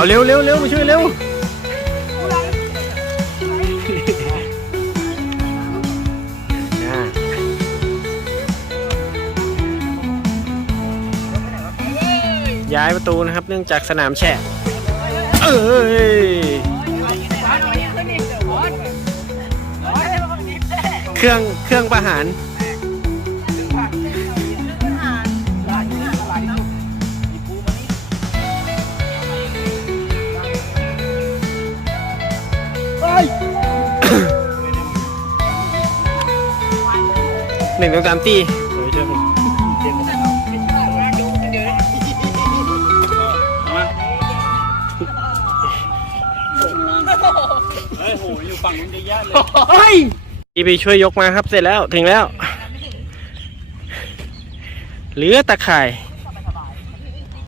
เอาเร็วเร็วเร็วมาช่วยเร็วอ่าย้ายประตูนะครับ เนื่องจากสนามแฉะเอ้ยเครื่องเครื่องประหาร หนึ่งสองสามตีโอ้ยเชื่อผมเฮ้ยโหอยู่ฝั่งนู้นเยอะแยะเลยเฮ้ยพี่ไปช่วยยกมาครับเสร็จแล้วถึงแล้ว เหลือตะข่าย